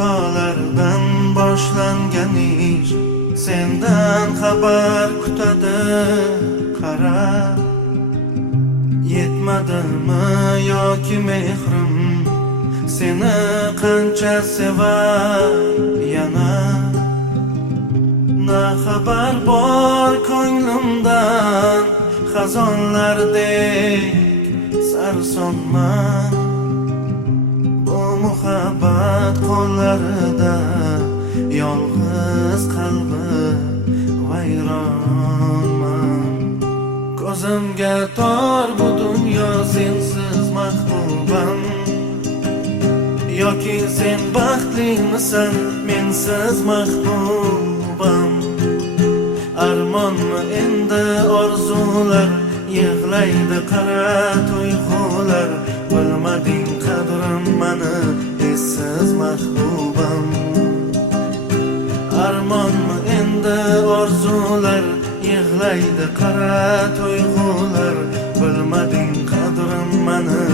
tolardan boshlangan ish sendan xabar kutadi qara. Yetmadimi yoki mehrim seni qancha sevar yana. Na xabar bor ko'nglimdan xazonlardek sarsonman. Bu muhabbat qo'llarida yolg'iz qalbi vayronman. Ko'zimga tor bu dunyo sensiz mahbubam. Yoki sen baxtlimisan mensiz mahbubam. Armonmi endi orzular yig'laydi qara tuyg'ular. Bilmading qadrim mani essiz mahbubam. Armonmi endi orzular yig'laydi qara tuyg'ular. Bilmading qadrim mani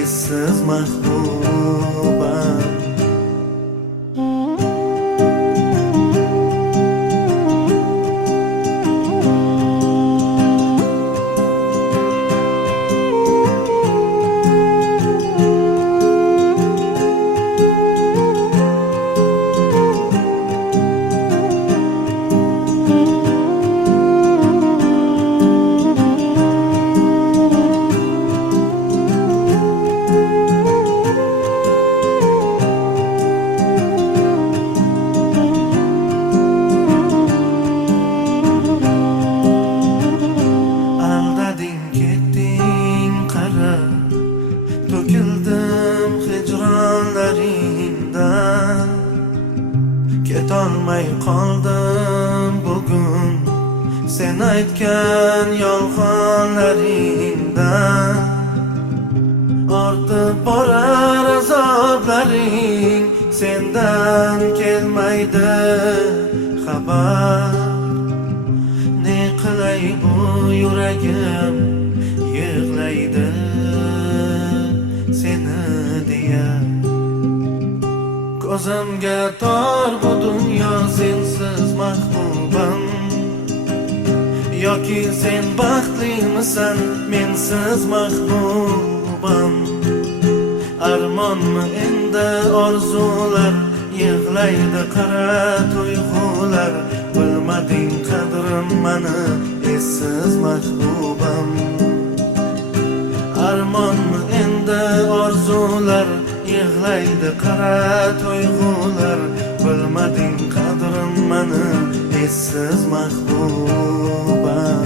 essiz mahbubam. To'kildim hijronlaringdan, ketolmay qoldim bugun sen aytgan yolg'onlaringdan. Ortib borar azoblaring sendan kelmaydi xabar. Ne qilay bu yuragim yig'laydi seni deya. Ko'zimga tor bu dunyo sensiz mahbubam. Yoki sen baxtlimisan mensiz mahbubam. Armonmi endi orzular yig'laydi qara tuyg'ular. Bilmading qadrim mani essiz mahbubam. Armonmi endi orzular yig'laydi qara tuyg'ular. Bilmading qadrim mani essiz mahbubam.